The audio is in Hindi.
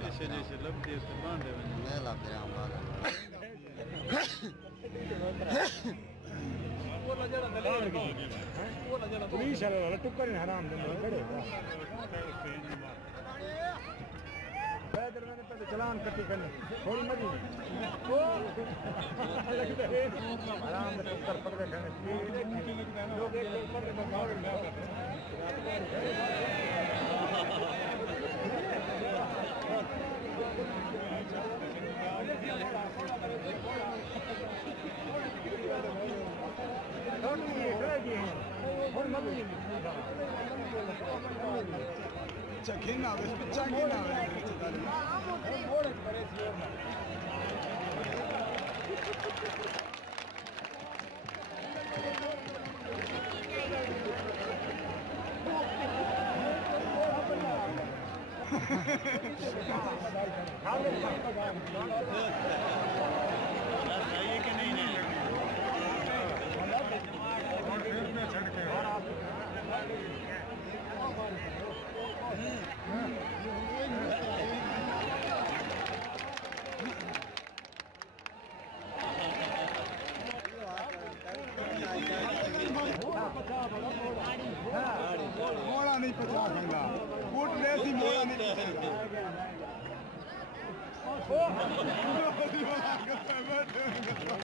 जैसे लबदे तो बांधे मैं लब रहा हूं पुलिस वाला टुक्कर हराम दे खड़े मैंने तो चलान कट्टी करनी थोड़ी मजी आराम से टुक्कर पकड़े खाने लोग एक पकड़े तो मार चखिना चखिना ये कि नहीं मोड़ा नहीं पचा सकता फुट रेसी मोड़ा नहीं पचा